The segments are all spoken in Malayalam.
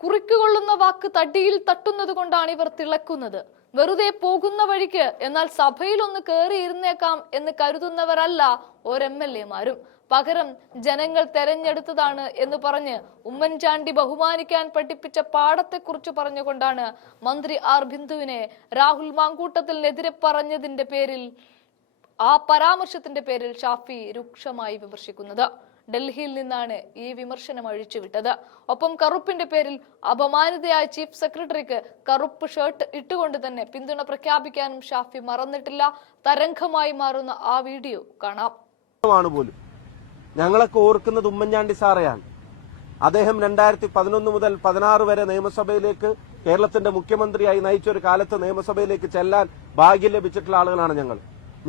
കുറിക്കുകൊള്ളുന്ന വാക്ക് തടിയിൽ തട്ടുന്നത് കൊണ്ടാണ് ഇവർ തിളക്കുന്നത്. വെറുതെ പോകുന്ന വഴിക്ക് എന്നാൽ സഭയിൽ ഒന്ന് കയറിയിരുന്നേക്കാം എന്ന് കരുതുന്നവരല്ല ഓരോ MLA-മാരും. പകരം ജനങ്ങൾ തെരഞ്ഞെടുത്തതാണ് എന്ന് പറഞ്ഞ് ഉമ്മൻചാണ്ടി ബഹുമാനിക്കാൻ പഠിപ്പിച്ച പാഠത്തെക്കുറിച്ച് പറഞ്ഞുകൊണ്ടാണ് മന്ത്രി ആർ ബിന്ദുവിനെ രാഹുൽ മാങ്കൂട്ടത്തിനെതിരെ പറഞ്ഞതിന്റെ പേരിൽ, ആ പരാമർശത്തിന്റെ പേരിൽ ഷാഫി രൂക്ഷമായി വിമർശിക്കുന്നത്. ഡൽഹിയിൽ നിന്നാണ് ഈ വിമർശനം അഴിച്ചുവിട്ടത്. ഒപ്പം കറുപ്പിന്റെ പേരിൽ അപമാനിതയായ ചീഫ് സെക്രട്ടറിക്ക് കറുപ്പ് ഷർട്ട് ഇട്ടുകൊണ്ട് തന്നെ പിന്തുണ പ്രഖ്യാപിക്കാനും ഷാഫി മറന്നിട്ടില്ല. തരംഗമായി മാറുന്ന ആ വീഡിയോ കാണാം. പോലും ഞങ്ങളൊക്കെ ഓർക്കുന്നത് ഉമ്മൻചാണ്ടി സാറെയാണ്. അദ്ദേഹം 2011 മുതൽ 16 വരെ നിയമസഭയിലേക്ക് കേരളത്തിന്റെ മുഖ്യമന്ത്രിയായി നയിച്ചൊരു കാലത്ത് നിയമസഭയിലേക്ക് ചെല്ലാൻ ഭാഗ്യം ലഭിച്ചിട്ടുള്ള ആളുകളാണ്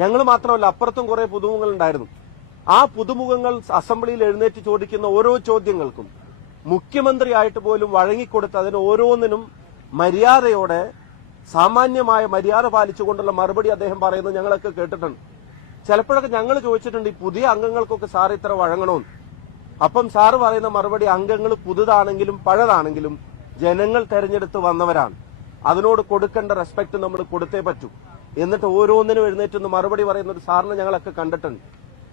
ഞങ്ങൾ മാത്രമല്ല, അപ്പുറത്തും കുറെ പുതുമുഖങ്ങൾ ഉണ്ടായിരുന്നു. ആ പുതുമുഖങ്ങൾ അസംബ്ലിയിൽ എഴുന്നേറ്റ് ചോദിക്കുന്ന ഓരോ ചോദ്യങ്ങൾക്കും മുഖ്യമന്ത്രിയായിട്ട് പോലും വഴങ്ങിക്കൊടുത്ത് അതിന് ഓരോന്നിനും മര്യാദയോടെ സാമാന്യമായ മര്യാദ പാലിച്ചുകൊണ്ടുള്ള മറുപടി അദ്ദേഹം പറയുന്നത് ഞങ്ങളൊക്കെ കേട്ടിട്ടുണ്ട്. ചിലപ്പോഴൊക്കെ ഞങ്ങൾ ചോദിച്ചിട്ടുണ്ട്, ഈ പുതിയ അംഗങ്ങൾക്കൊക്കെ സാർ ഇത്ര വഴങ്ങണമെന്ന്. അപ്പം സാറ് പറയുന്ന മറുപടി, അംഗങ്ങൾ പുതുതാണെങ്കിലും പഴയതാണെങ്കിലും ജനങ്ങൾ തെരഞ്ഞെടുത്ത് വന്നവരാണ്, അതിനോട് കൊടുക്കേണ്ട റെസ്പെക്ട് നമ്മൾ കൊടുത്തേ പറ്റൂ. എന്നിട്ട് ഓരോന്നിനും എഴുന്നേറ്റൊന്ന് മറുപടി പറയുന്നത് സാറിന് ഞങ്ങളൊക്കെ കണ്ടിട്ടുണ്ട്.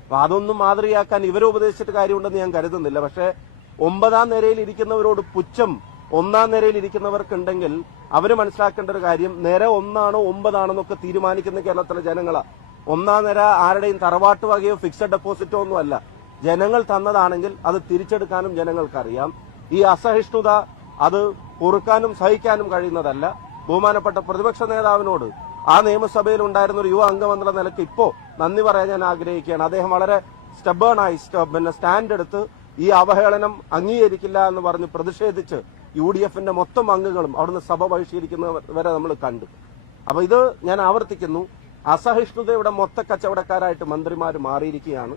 അപ്പൊ അതൊന്നും മാതൃകയാക്കാൻ ഇവരെ ഉപദേശിച്ചിട്ട് കാര്യമുണ്ടെന്ന് ഞാൻ കരുതുന്നില്ല. പക്ഷേ 9ാം നിരയിൽ ഇരിക്കുന്നവരോട് പുച്ഛം 1ാം നിരയിൽ ഇരിക്കുന്നവർക്കുണ്ടെങ്കിൽ അവര് മനസ്സിലാക്കേണ്ട ഒരു കാര്യം, നിര 1ആണോ 9ആണെന്നൊക്കെ തീരുമാനിക്കുന്ന കേരളത്തിലെ ജനങ്ങളാ. 1ാം നിര ആരുടെയും തറവാട്ട് വകയോ ഫിക്സഡ് ഡെപ്പോസിറ്റോ ഒന്നും അല്ല. ജനങ്ങൾ തന്നതാണെങ്കിൽ അത് തിരിച്ചെടുക്കാനും ജനങ്ങൾക്കറിയാം. ഈ അസഹിഷ്ണുത അത് പൊറുക്കാനും സഹിക്കാനും കഴിയുന്നതല്ല. ബഹുമാനപ്പെട്ട പ്രതിപക്ഷ നേതാവിനോട് ആ നിയമസഭയിൽ ഉണ്ടായിരുന്ന ഒരു യുവ അംഗമെന്ന നിലയ്ക്ക് ഇപ്പോ നന്ദി പറയാൻ ഞാൻ ആഗ്രഹിക്കുകയാണ്. അദ്ദേഹം വളരെ സ്റ്റബേണായി സ്റ്റാൻഡ് എടുത്ത് ഈ അവഹേളനം അംഗീകരിക്കില്ല എന്ന് പറഞ്ഞ് പ്രതിഷേധിച്ച് UDF-ന്റെ മൊത്തം അംഗങ്ങളും അവിടുന്ന് സഭ ബഹിഷ്കരിക്കുന്നവരെ നമ്മൾ കണ്ടു. അപ്പൊ ഇത് ഞാൻ ആവർത്തിക്കുന്നു, അസഹിഷ്ണുതയുടെ മൊത്ത കച്ചവടക്കാരായിട്ട് മന്ത്രിമാർ മാറിയിരിക്കുകയാണ്.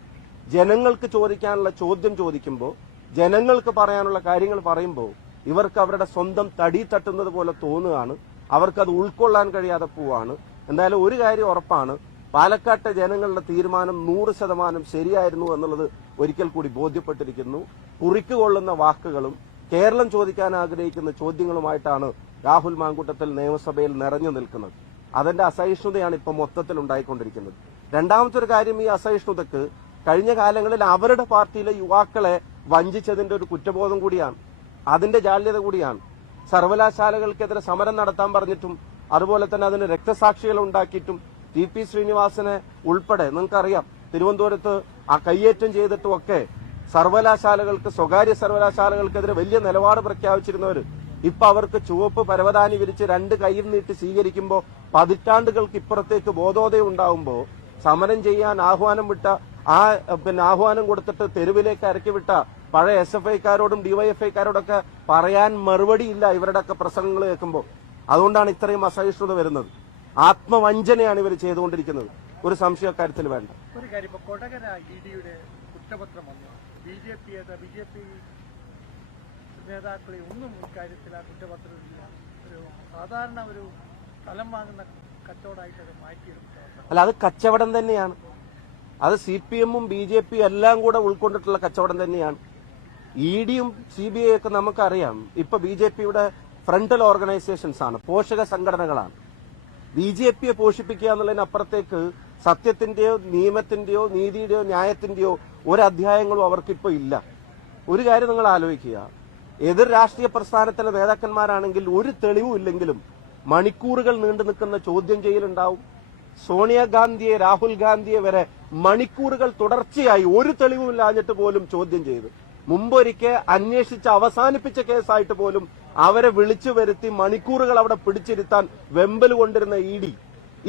ജനങ്ങൾക്ക് ചോദിക്കാനുള്ള ചോദ്യം ചോദിക്കുമ്പോൾ, ജനങ്ങൾക്ക് പറയാനുള്ള കാര്യങ്ങൾ പറയുമ്പോൾ ഇവർക്ക് അവരുടെ സ്വന്തം തടി തട്ടുന്നത് പോലെ തോന്നുകയാണ്. അവർക്കത് ഉൾക്കൊള്ളാൻ കഴിയാതെ പോവാണ്. എന്തായാലും ഒരു കാര്യം ഉറപ്പാണ്, പാലക്കാട്ടെ ജനങ്ങളുടെ തീരുമാനം 100% ശരിയായിരുന്നു എന്നുള്ളത് ഒരിക്കൽ കൂടി ബോധ്യപ്പെട്ടിരിക്കുന്നു. കുറിക്കുകൊള്ളുന്ന വാക്കുകളും കേരളം ചോദിക്കാൻ ആഗ്രഹിക്കുന്ന ചോദ്യങ്ങളുമായിട്ടാണ് രാഹുൽ മാങ്കൂട്ടത്തിൽ നിയമസഭയിൽ നിറഞ്ഞു നിൽക്കുന്നത്. അതിന്റെ അസഹിഷ്ണുതയാണ് ഇപ്പൊ മൊത്തത്തിൽ ഉണ്ടായിക്കൊണ്ടിരിക്കുന്നത്. രണ്ടാമത്തെ ഒരു കാര്യം, ഈ അസഹിഷ്ണുതക്ക് കഴിഞ്ഞ കാലങ്ങളിൽ അവരുടെ പാർട്ടിയിലെ യുവാക്കളെ വഞ്ചിച്ചതിന്റെ ഒരു കുറ്റബോധം കൂടിയാണ്, അതിന്റെ ജാള്യത കൂടിയാണ്. സർവകലാശാലകൾക്കെതിരെ സമരം നടത്താൻ പറഞ്ഞിട്ടും അതുപോലെ തന്നെ അതിന് രക്തസാക്ഷികൾ ഉണ്ടാക്കിയിട്ടും TP ശ്രീനിവാസനെ ഉൾപ്പെടെ നിങ്ങൾക്കറിയാം, തിരുവനന്തപുരത്ത് ആ കയ്യേറ്റം ചെയ്തിട്ടുമൊക്കെ സർവകലാശാലകൾക്ക്, സ്വകാര്യ സർവകലാശാലകൾക്കെതിരെ വലിയ നിലപാട് പ്രഖ്യാപിച്ചിരുന്നവര് ഇപ്പൊ അവർക്ക് ചുവപ്പ് പരവതാനി വിരിച്ച് 2 കൈയിൽ നീട്ടി സ്വീകരിക്കുമ്പോൾ പതിറ്റാണ്ടുകൾക്ക് ഇപ്പുറത്തേക്ക് ബോധോദയം ഉണ്ടാവുമ്പോൾ സമരം ചെയ്യാൻ ആഹ്വാനം വിട്ട ആഹ്വാനം കൊടുത്തിട്ട് തെരുവിലേക്ക് ഇറക്കി വിട്ട പഴയ SFIക്കാരോടും DYFIക്കാരോടൊക്കെ പറയാൻ മറുപടിയില്ല ഇവരുടെയൊക്കെ പ്രസംഗങ്ങൾ കേൾക്കുമ്പോൾ. അതുകൊണ്ടാണ് ഇത്രയും അസഹിഷ്ണുത വരുന്നത്. ആത്മവഞ്ചനയാണ് ഇവർ ചെയ്തുകൊണ്ടിരിക്കുന്നത്. ഒരു സംശയ കാര്യത്തിൽ വേണ്ട. ഒരു കാര്യം, ഇപ്പൊ കൊടകര ED-യുടെ കുറ്റപത്രം വന്നു. BJP നേതാക്കളെ ഒന്നും ഇക്കാര്യത്തിൽ ആ കുറ്റപത്രമില്ല, ഒരു സാധാരണ ഒരു സ്ഥലം വാങ്ങുന്ന കച്ചവടമായിട്ട് അത് മാറ്റിയെടുക്കുക. അല്ല, അത് കച്ചവടം തന്നെയാണ്. അത് CPM-ഉം BJP-യും എല്ലാം കൂടെ ഉൾക്കൊണ്ടിട്ടുള്ള കച്ചവടം തന്നെയാണ്. ED-യും CBI ഒക്കെ നമുക്കറിയാം, ഇപ്പൊ BJP-യുടെ ഫ്രണ്ടൽ ഓർഗനൈസേഷൻസ് ആണ്, പോഷക സംഘടനകളാണ്. BJP-യെ പോഷിപ്പിക്കുക എന്നുള്ളതിനപ്പുറത്തേക്ക് സത്യത്തിന്റെയോ നിയമത്തിന്റെയോ നീതിയുടെയോ ന്യായത്തിന്റെയോ ഒരധ്യായങ്ങളും അവർക്കിപ്പോ ഇല്ല. ഒരു കാര്യം നിങ്ങൾ ആലോചിക്കുക, എതിർ രാഷ്ട്രീയ പ്രസ്ഥാനത്തിലെ നേതാക്കന്മാരാണെങ്കിൽ ഒരു തെളിവും ഇല്ലെങ്കിലും മണിക്കൂറുകൾ നീണ്ടു നിൽക്കുന്ന ചോദ്യം ചെയ്യലുണ്ടാവും. സോണിയാഗാന്ധിയെ, രാഹുൽ ഗാന്ധിയെ വരെ മണിക്കൂറുകൾ തുടർച്ചയായി ഒരു തെളിവുമില്ലാഞ്ഞിട്ട് പോലും ചോദ്യം ചെയ്ത്, മുമ്പൊരിക്കൽ അന്വേഷിച്ച് അവസാനിപ്പിച്ച കേസായിട്ട് പോലും അവരെ വിളിച്ചു വരുത്തി മണിക്കൂറുകൾ അവിടെ പിടിച്ചിരുത്താൻ വെമ്പൽ കൊണ്ടിരുന്ന ED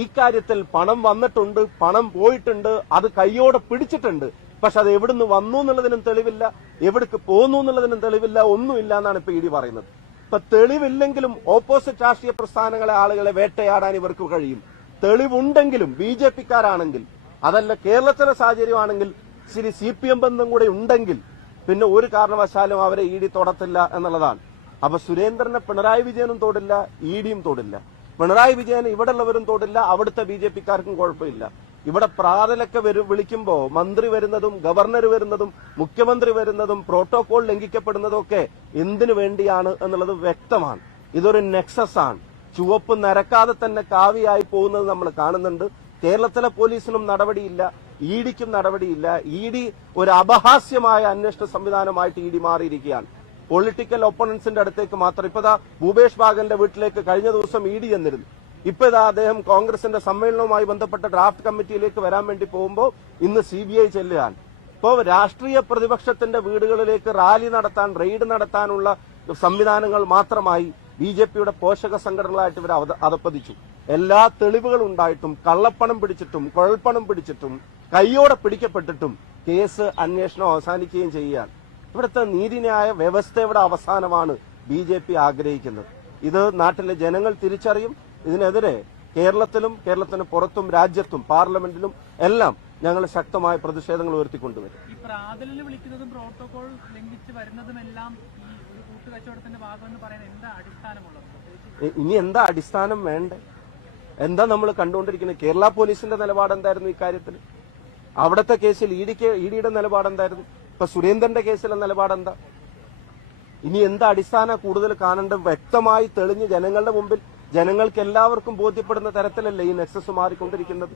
ഇക്കാര്യത്തിൽ പണം വന്നിട്ടുണ്ട്, പണം പോയിട്ടുണ്ട്, അത് കയ്യോടെ പിടിച്ചിട്ടുണ്ട്. പക്ഷെ അത് എവിടുന്ന് വന്നു എന്നുള്ളതിനും തെളിവില്ല, എവിടേക്ക് പോന്നു എന്നുള്ളതിനും തെളിവില്ല, ഒന്നുമില്ല എന്നാണ് ഇപ്പൊ ED പറയുന്നത്. ഇപ്പൊ തെളിവില്ലെങ്കിലും ഓപ്പോസിറ്റ് രാഷ്ട്രീയ പ്രസ്ഥാനങ്ങളെ ആളുകളെ വേട്ടയാടാൻ ഇവർക്ക് കഴിയും. തെളിവുണ്ടെങ്കിലും BJP-ക്കാരാണെങ്കിൽ, അതല്ല കേരളത്തിലെ സാഹചര്യമാണെങ്കിൽ ശരി CPM ബന്ധം കൂടെ ഉണ്ടെങ്കിൽ പിന്നെ ഒരു കാരണവശാലും അവരെ ED തൊടത്തില്ല എന്നുള്ളതാണ്. അപ്പൊ സുരേന്ദ്രനെ പിണറായി വിജയനും തൊടില്ല, ED-യും തൊടില്ല. പിണറായി വിജയൻ ഇവിടെ ഉള്ളവരും തൊടില്ല, അവിടുത്തെ BJP-ക്കാർക്കും കുഴപ്പമില്ല. ഇവിടെ പ്രാതലൊക്കെ വിളിക്കുമ്പോ മന്ത്രി വരുന്നതും ഗവർണർ വരുന്നതും മുഖ്യമന്ത്രി വരുന്നതും പ്രോട്ടോകോൾ ലംഘിക്കപ്പെടുന്നതും ഒക്കെ എന്തിനു വേണ്ടിയാണ് എന്നുള്ളത് വ്യക്തമാണ്. ഇതൊരു നെക്സസ് ആണ്. ചുവപ്പ് നരക്കാതെ തന്നെ കാവിയായി പോകുന്നത് നമ്മൾ കാണുന്നുണ്ട്. കേരളത്തിലെ പോലീസിനും നടപടിയില്ല, ഇഡിക്കും നടപടിയില്ല. ഇഡി ഒരു അപഹാസ്യമായ അന്വേഷണ സംവിധാനമായിട്ട് ഇഡി മാറിയിരിക്കുകയാണ്. പൊളിറ്റിക്കൽ ഒപ്പണൻസിന്റെ അടുത്തേക്ക് മാത്രം. ഇപ്പതാ ഭൂപേഷ് ബാഗലിന്റെ വീട്ടിലേക്ക് കഴിഞ്ഞ ദിവസം ഇഡി ചെന്നിരുന്നു. ഇപ്പൊ ഇതാ അദ്ദേഹം കോൺഗ്രസിന്റെ സമ്മേളനവുമായി ബന്ധപ്പെട്ട ഡ്രാഫ്റ്റ് കമ്മിറ്റിയിലേക്ക് വരാൻ വേണ്ടി പോകുമ്പോൾ ഇന്ന് CBI ചെല്ലുകയാണ്. ഇപ്പോൾ രാഷ്ട്രീയ പ്രതിപക്ഷത്തിന്റെ വീടുകളിലേക്ക് റാലി നടത്താൻ, റെയ്ഡ് നടത്താനുള്ള സംവിധാനങ്ങൾ മാത്രമായി BJPയുടെ പോഷക സംഘടനകളായിട്ട് ഇവർ അധപ്പതിച്ചു. എല്ലാ തെളിവുകളും ഉണ്ടായിട്ടും, കള്ളപ്പണം പിടിച്ചിട്ടും കുഴൽപ്പണം പിടിച്ചിട്ടും കയ്യോടെ പിടിക്കപ്പെട്ടിട്ടും കേസ് അന്വേഷണം അവസാനിക്കുകയും ചെയ്യുകയാണ്. ഇവിടുത്തെ നീതിന്യായ വ്യവസ്ഥയുടെ അവസാനമാണ് BJP ആഗ്രഹിക്കുന്നത്. ഇത് നാട്ടിലെ ജനങ്ങൾ തിരിച്ചറിയും. ഇതിനെതിരെ കേരളത്തിന് പുറത്തും രാജ്യത്തും പാർലമെന്റിലും എല്ലാം ഞങ്ങൾ ശക്തമായ പ്രതിഷേധങ്ങൾ ഉയർത്തിക്കൊണ്ടുവരും. ഈ പ്രാതലിൽ വിളിക്കുന്നതും പ്രോട്ടോകോൾ ലംഘിച്ച് വരുന്നതുമെല്ലാം ഈ ഒരു കൂട്ടുകച്ചവടത്തിന്റെ ഭാഗമെന്ന് പറയാൻ എന്താ അടിസ്ഥാനമുള്ളത്? ഇനി എന്താ അടിസ്ഥാനം വേണ്ടേ? എന്താ നമ്മൾ കണ്ടുകൊണ്ടിരിക്കുന്നത്? കേരള പോലീസിന്റെ നിലപാട് എന്തായിരുന്നു ഇക്കാര്യത്തിൽ? അവിടുത്തെ കേസിൽ ഇഡിയുടെ നിലപാട് എന്തായിരുന്നു? ഇപ്പൊ സുരേന്ദ്രന്റെ കേസിലെ നിലപാട് എന്താ? ഇനി എന്താ അടിസ്ഥാന കൂടുതൽ കാണേണ്ടത്? വ്യക്തമായി തെളിഞ്ഞ് ജനങ്ങളുടെ മുമ്പിൽ ജനങ്ങൾക്ക് എല്ലാവർക്കും ബോധ്യപ്പെടുന്ന തരത്തിലല്ലേ ഈ നെക്സസ് മാറിക്കൊണ്ടിരിക്കുന്നത്?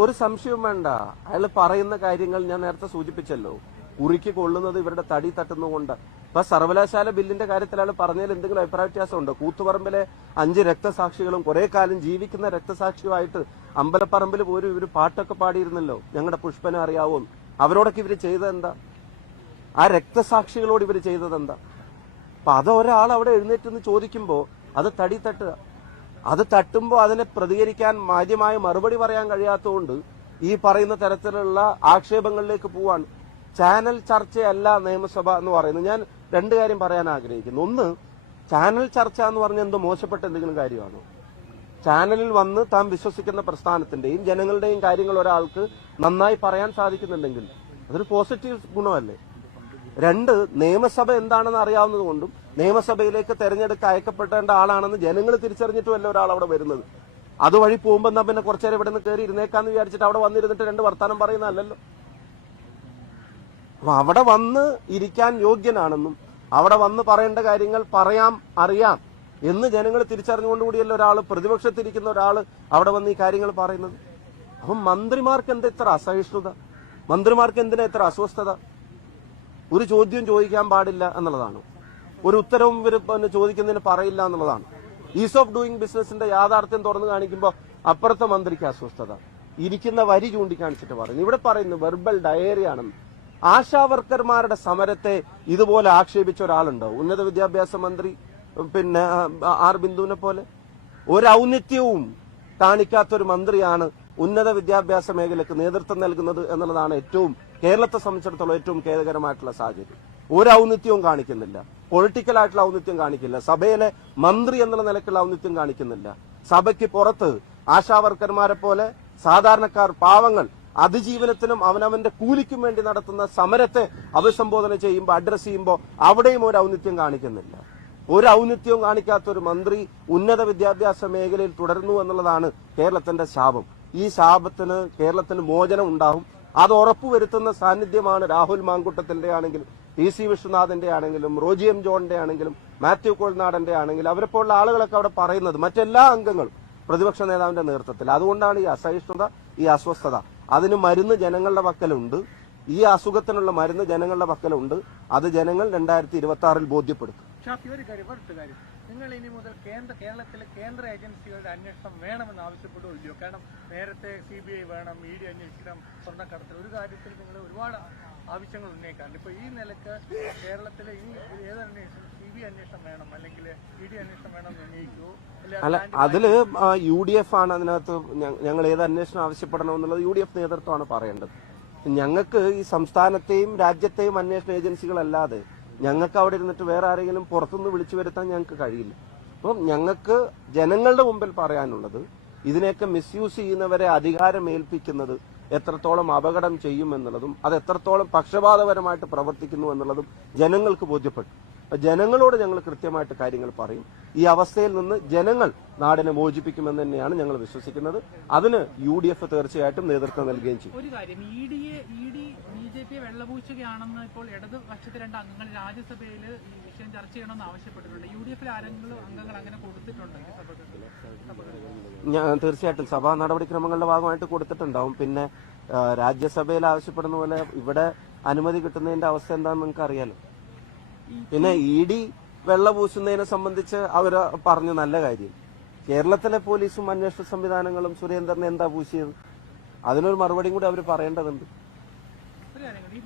ഒരു സംശയവും വേണ്ട. അയാൾ പറയുന്ന കാര്യങ്ങൾ ഞാൻ നേരത്തെ സൂചിപ്പിച്ചല്ലോ. കുറിക്ക് കൊള്ളുന്നത് ഇവരുടെ തടി തട്ടുന്നുകൊണ്ട്. ഇപ്പൊ സർവകലാശാല ബില്ലിന്റെ കാര്യത്തിൽ അയാൾ പറഞ്ഞതിൽ എന്തെങ്കിലും അഭിപ്രായ വ്യത്യാസമുണ്ടോ? കൂത്തുപറമ്പിലെ 5 രക്തസാക്ഷികളും കുറെ കാലം ജീവിക്കുന്ന രക്തസാക്ഷിയുമായിട്ട് അമ്പലപ്പറമ്പിൽ പോലും ഇവര് പാട്ടൊക്കെ പാടിയിരുന്നല്ലോ. ഞങ്ങളുടെ പുഷ്പനെ അറിയാവോ? അവരോടൊക്കെ ഇവര് ചെയ്തതെന്താ? ആ രക്തസാക്ഷികളോട് ഇവര് ചെയ്തതെന്താ? അപ്പൊ അത് ഒരാൾ അവിടെ എഴുന്നേറ്റ് ചോദിക്കുമ്പോ അത് തടി തട്ടുക. അത് തട്ടുമ്പോൾ അതിനെ പ്രതികരിക്കാൻ മാന്യമായ മറുപടി പറയാൻ കഴിയാത്തതുകൊണ്ട് ഈ പറയുന്ന തരത്തിലുള്ള ആക്ഷേപങ്ങളിലേക്ക് പോവാണ്. ചാനൽ ചർച്ചയല്ല നിയമസഭ എന്ന് പറയുന്നത്. ഞാൻ 2 കാര്യം പറയാൻ ആഗ്രഹിക്കുന്നു. ഒന്ന്, ചാനൽ ചർച്ച എന്ന് പറഞ്ഞ എന്തോ മോശപ്പെട്ട എന്തെങ്കിലും കാര്യമാണോ? ചാനലിൽ വന്ന് താൻ വിശ്വസിക്കുന്ന പ്രസ്ഥാനത്തിന്റെയും ജനങ്ങളുടെയും കാര്യങ്ങൾ ഒരാൾക്ക് നന്നായി പറയാൻ സാധിക്കുന്നുണ്ടെങ്കിൽ അതൊരു പോസിറ്റീവ് ഗുണമല്ലേ? 2, നിയമസഭ എന്താണെന്ന് അറിയാവുന്നത് കൊണ്ടും നിയമസഭയിലേക്ക് തെരഞ്ഞെടുത്ത് അയക്കപ്പെടേണ്ട ആളാണെന്ന് ജനങ്ങൾ തിരിച്ചറിഞ്ഞിട്ടുമല്ല ഒരാൾ അവിടെ വരുന്നത്. അതുവഴി പോകുമ്പോൾ എന്നാ പിന്നെ കുറച്ചേരം ഇവിടെ നിന്ന് കയറി ഇരുന്നേക്കാന്ന് വിചാരിച്ചിട്ട് അവിടെ വന്നിരുന്നിട്ട് 2 വർത്താനം പറയുന്നതല്ലോ. അപ്പൊ അവിടെ വന്ന് ഇരിക്കാൻ യോഗ്യനാണെന്നും അവിടെ വന്ന് പറയേണ്ട കാര്യങ്ങൾ പറയാം, അറിയാം എന്ന് ജനങ്ങൾ തിരിച്ചറിഞ്ഞുകൊണ്ടുകൂടിയല്ലോ ഒരാൾ, പ്രതിപക്ഷത്തിരിക്കുന്ന ഒരാൾ അവിടെ വന്ന് ഈ കാര്യങ്ങൾ പറയുന്നത്. അപ്പം മന്ത്രിമാർക്ക് എന്താ ഇത്ര അസഹിഷ്ണുത? മന്ത്രിമാർക്ക് എന്തിനാ ഇത്ര അസ്വസ്ഥത? ഒരു ചോദ്യം ചോദിക്കാൻ പാടില്ല എന്നുള്ളതാണ്. ഒരു ഉത്തരവും ഇവർ ചോദിക്കുന്നതിന് പറയില്ല എന്നുള്ളതാണ്. ഈസ് ഓഫ് ഡൂയിങ് ബിസിനസിന്റെ യാഥാർത്ഥ്യം തുറന്നു കാണിക്കുമ്പോൾ അപ്പുറത്തെ മന്ത്രിക്ക് അസ്വസ്ഥത. ഇരിക്കുന്ന വരി ചൂണ്ടിക്കാണിച്ചിട്ട് പറയുന്നു. ഇവിടെ പറയുന്നു വെർബൽ ഡയറി ആണെന്ന്. ആശാവർക്കർമാരുടെ സമരത്തെ ഇതുപോലെ ആക്ഷേപിച്ച ഒരാളുണ്ടോ? ഉന്നത വിദ്യാഭ്യാസ മന്ത്രി പിന്നെ ആർ ബിന്ദുവിനെ പോലെ ഒരു ഔന്നിത്യവും കാണിക്കാത്തൊരു മന്ത്രിയാണ് ഉന്നത വിദ്യാഭ്യാസ മേഖലയ്ക്ക് നേതൃത്വം നൽകുന്നത് എന്നുള്ളതാണ് കേരളത്തെ സംബന്ധിച്ചിടത്തോളം ഏറ്റവും ഖേദകരമായിട്ടുള്ള സാഹചര്യം. ഒരു ഔന്നിത്യവും കാണിക്കുന്നില്ല. പൊളിറ്റിക്കലായിട്ടുള്ള ഔന്നിത്യം കാണിക്കില്ല. സഭയിലെ മന്ത്രി എന്നുള്ള നിലക്കുള്ള ഔന്നിത്യം കാണിക്കുന്നില്ല. സഭയ്ക്ക് പുറത്ത് ആശാവർക്കർമാരെ പോലെ സാധാരണക്കാർ, പാവങ്ങൾ അതിജീവനത്തിനും അവനവന്റെ കൂലിക്കും വേണ്ടി നടത്തുന്ന സമരത്തെ അഭിസംബോധന ചെയ്യുമ്പോൾ, അഡ്രസ് ചെയ്യുമ്പോൾ അവിടെയും ഒരു ഔന്നിത്യം കാണിക്കുന്നില്ല. ഒരു ഔന്നിത്യവും കാണിക്കാത്ത ഒരു മന്ത്രി ഉന്നത വിദ്യാഭ്യാസ മേഖലയിൽ തുടരുന്നു എന്നുള്ളതാണ് കേരളത്തിന്റെ ശാപം. ഈ ശാപത്തിന് കേരളത്തിന് മോചനം ഉണ്ടാവും. അത് ഉറപ്പുവരുത്തുന്ന സാന്നിധ്യമാണ് രാഹുൽ മാങ്കൂട്ടത്തിന്റെ ആണെങ്കിലും PC വിശ്വനാഥിന്റെ ആണെങ്കിലും റോജി M ജോണിന്റെ ആണെങ്കിലും മാത്യു കോൾനാടന്റെ ആണെങ്കിലും അവരെപ്പോലുള്ള ആളുകളൊക്കെ അവിടെ പറയുന്നത്, മറ്റെല്ലാ അംഗങ്ങളും പ്രതിപക്ഷ നേതാവിന്റെ നേതൃത്വത്തിൽ. അതുകൊണ്ടാണ് ഈ അസഹിഷ്ണുത, ഈ അസ്വസ്ഥത. അതിന് മരുന്ന് ജനങ്ങളുടെ പക്കലുണ്ട്. ഈ അസുഖത്തിനുള്ള മരുന്ന് ജനങ്ങളുടെ പക്കലുണ്ട്. അത് ജനങ്ങൾ 2026 ബോധ്യപ്പെടുത്തും. നിങ്ങൾ ഇനി മുതൽ കേരളത്തിലെ കേന്ദ്ര ഏജൻസികളുടെ അന്വേഷണം വേണമെന്ന് ആവശ്യപ്പെടുകയോ ഇല്ലയോ? കാരണം നേരത്തെ CBI വേണം, ED അന്വേഷിക്കണം, സ്വർണ്ണക്കടത്തിൽ, ഒരു കാര്യത്തിൽ നിങ്ങൾ ഒരുപാട് ആവശ്യങ്ങൾ ഉന്നയിക്കാറുണ്ട്. ഇപ്പൊ ഈ നിലക്ക് കേരളത്തിലെ ഈ ഏത് അന്വേഷണം, CBI അന്വേഷണം വേണം അല്ലെങ്കിൽ ED അന്വേഷണം വേണം എന്ന് ഉന്നയിക്കുമോ? അല്ല, അതില് UDF ആണ് അതിനകത്ത് ഞങ്ങൾ ഏത് അന്വേഷണം ആവശ്യപ്പെടണമെന്നുള്ളത് UDF നേതൃത്വമാണ് പറയേണ്ടത്. ഞങ്ങൾക്ക് ഈ സംസ്ഥാനത്തെയും രാജ്യത്തെയും അന്വേഷണ ഏജൻസികളല്ലാതെ ഞങ്ങൾക്ക് അവിടെ ഇരുന്നിട്ട് വേറെ ആരെങ്കിലും പുറത്തുനിന്ന് വിളിച്ചു വരുത്താൻ ഞങ്ങൾക്ക് കഴിയില്ല. അപ്പം ഞങ്ങൾക്ക് ജനങ്ങളുടെ മുമ്പിൽ പറയാനുള്ളത്, ഇതിനെയൊക്കെ മിസ്യൂസ് ചെയ്യുന്നവരെ അധികാരം ഏൽപ്പിക്കുന്നത് എത്രത്തോളം അപകടം ചെയ്യുമെന്നുള്ളതും അത് എത്രത്തോളം പക്ഷപാതപരമായിട്ട് പ്രവർത്തിക്കുന്നു എന്നുള്ളതും ജനങ്ങൾക്ക് ബോധ്യപ്പെട്ടു. ജനങ്ങളോട് ഞങ്ങൾ കൃത്യമായിട്ട് കാര്യങ്ങൾ പറയും. ഈ അവസ്ഥയിൽ നിന്ന് ജനങ്ങൾ നാടിനെ മോചിപ്പിക്കുമെന്ന് തന്നെയാണ് ഞങ്ങൾ വിശ്വസിക്കുന്നത്. അതിന് UDF തീർച്ചയായിട്ടും നേതൃത്വം നൽകുകയും ചെയ്യും. ഒരു കാര്യം, ഇഡി BJP വെള്ളപൂശുകയാണെന്ന് ഇപ്പോൾ ഇടതുപക്ഷത്തെ 2 അംഗങ്ങൾ രാജ്യസഭയിൽ ഈ വിഷയം ചർച്ച ചെയ്യണമെന്ന് ആവശ്യപ്പെട്ടിട്ടുണ്ട്. UDF ആരെങ്കിലും അംഗങ്ങൾ അങ്ങനെ കൊടുത്തിട്ടുണ്ടോ ഈ സഭയിൽ? തീർച്ചയായിട്ടും സഭാ നടപടിക്രമങ്ങളുടെ ഭാഗമായിട്ട് കൊടുത്തിട്ടുണ്ടാവും. പിന്നെ രാജ്യസഭയിൽ ആവശ്യപ്പെടുന്ന പോലെ ഇവിടെ അനുമതി കിട്ടുന്നതിന്റെ അവസ്ഥ എന്താണെന്ന് നിങ്ങൾക്ക് അറിയാലോ. പിന്നെ ED വെള്ളപൂശുന്നതിനെ സംബന്ധിച്ച് അവർ പറഞ്ഞു നല്ല കാര്യം. കേരളത്തിലെ പോലീസും അന്വേഷണ സംവിധാനങ്ങളും സുരേന്ദ്രനെ എന്താ പൂശിയത്? അതിനൊരു മറുപടിയും കൂടി അവർ പറയേണ്ടതുണ്ട്.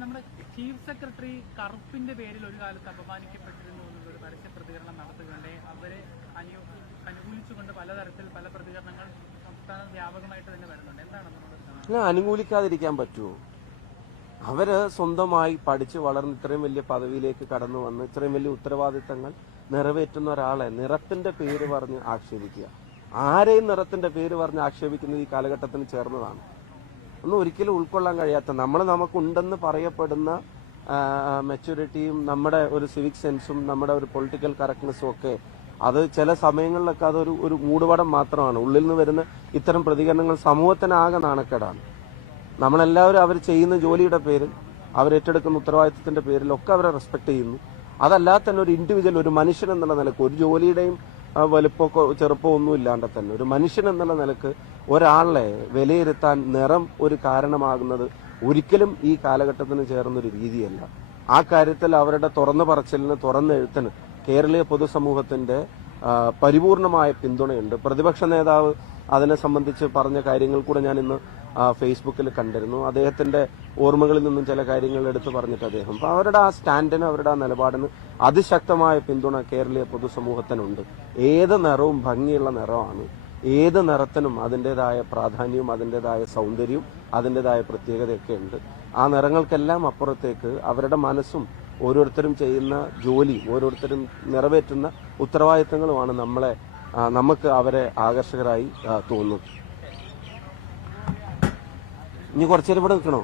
നമ്മുടെ ചീഫ് സെക്രട്ടറി കറുപ്പിന്റെ പേരിൽ ഒരു കാലത്ത് അപമാനിക്കപ്പെട്ടിരുന്നു എന്നൊരു പരസ്യ പ്രതികരണം നടത്തുകയുണ്ടേ. അവരെ അനുകൂലിച്ചുകൊണ്ട് പലതരത്തിൽ പല പ്രതികരണങ്ങൾ സംസ്ഥാന വ്യാപകമായിട്ട് തന്നെ വരുന്നുണ്ട്. എന്താണ് അനുകൂലിക്കാതിരിക്കാൻ പറ്റുമോ? അവര് സ്വന്തമായി പഠിച്ച് വളർന്ന് ഇത്രയും വലിയ പദവിയിലേക്ക് കടന്നു വന്ന് ഇത്രയും വലിയ ഉത്തരവാദിത്തങ്ങൾ നിറവേറ്റുന്ന ഒരാളെ നിറത്തിന്റെ പേര് പറഞ്ഞ് ആക്ഷേപിക്കുക, ആരെയും നിറത്തിന്റെ പേര് പറഞ്ഞ് ആക്ഷേപിക്കുന്നത് ഈ കാലഘട്ടത്തിന് ചേർന്നതാണ്. ഒന്നും ഒരിക്കലും ഉൾക്കൊള്ളാൻ കഴിയാത്ത, നമുക്കുണ്ടെന്ന് പറയപ്പെടുന്ന മെച്യൂരിറ്റിയും നമ്മുടെ ഒരു സിവിക് സെൻസും നമ്മുടെ ഒരു പൊളിറ്റിക്കൽ കറക്റ്റ്നെസ്സും ഒക്കെ അത് ചില സമയങ്ങളിലൊക്കെ അതൊരു മൂടുപടം മാത്രമാണ്. ഉള്ളിൽ നിന്ന് വരുന്ന ഇത്തരം പ്രതികരണങ്ങൾ സമൂഹത്തിനാകെ നാണക്കേടാണ്. നമ്മളെല്ലാവരും അവർ ചെയ്യുന്ന ജോലിയുടെ പേരിൽ, അവരേറ്റെടുക്കുന്ന ഉത്തരവാദിത്തത്തിന്റെ പേരിലൊക്കെ അവരെ റെസ്പെക്ട് ചെയ്യുന്നു. അതല്ലാതെ തന്നെ ഒരു ഇൻഡിവിജ്വൽ, ഒരു മനുഷ്യൻ എന്നുള്ള നിലക്ക്, ഒരു ജോലിയുടെയും വലുപ്പമോ ചെറുപ്പമോ ഒന്നും ഇല്ലാണ്ട് തന്നെ ഒരു മനുഷ്യൻ എന്നുള്ള നിലക്ക് ഒരാളെ വിലയിരുത്താൻ നിറം ഒരു കാരണമാകുന്നത് ഒരിക്കലും ഈ കാലഘട്ടത്തിന് ചേർന്നൊരു രീതിയല്ല. ആ കാര്യത്തിൽ അവരുടെ തുറന്നു പറച്ചിലിന്, തുറന്നെഴുത്തിന് കേരളീയ പൊതുസമൂഹത്തിന്റെ പരിപൂർണമായ പിന്തുണയുണ്ട്. പ്രതിപക്ഷ നേതാവ് അതിനെ സംബന്ധിച്ച് പറഞ്ഞ കാര്യങ്ങൾ കൂടെ ഞാൻ ഇന്ന് ഫേസ്ബുക്കിൽ കണ്ടിരുന്നു. അദ്ദേഹത്തിന്റെ ഓർമ്മകളിൽ നിന്നും ചില കാര്യങ്ങൾ എടുത്തു പറഞ്ഞിട്ട് അദ്ദേഹം അപ്പൊ അവരുടെ ആ സ്റ്റാൻഡിന്, അവരുടെ ആ നിലപാടിന് അതിശക്തമായ പിന്തുണ കേരളീയ പൊതുസമൂഹത്തിനുണ്ട്. ഏത് നിറവും ഭംഗിയുള്ള നിറമാണ്. ഏത് നിറത്തിനും അതിൻ്റെതായ പ്രാധാന്യവും അതിൻ്റെതായ സൗന്ദര്യവും അതിൻ്റെതായ പ്രത്യേകതയൊക്കെ ഉണ്ട്. ആ നിറങ്ങൾക്കെല്ലാം അപ്പുറത്തേക്ക് അവരുടെ മനസ്സും ഓരോരുത്തരും ചെയ്യുന്ന ജോലി, ഓരോരുത്തരും നിറവേറ്റുന്ന ഉത്തരവാദിത്തങ്ങളുമാണ് നമുക്ക് അവരെ ആകർഷകരായി തോന്നുന്നത്. ഇനി കുറച്ചേരം ഇവിടെ നിൽക്കണോ?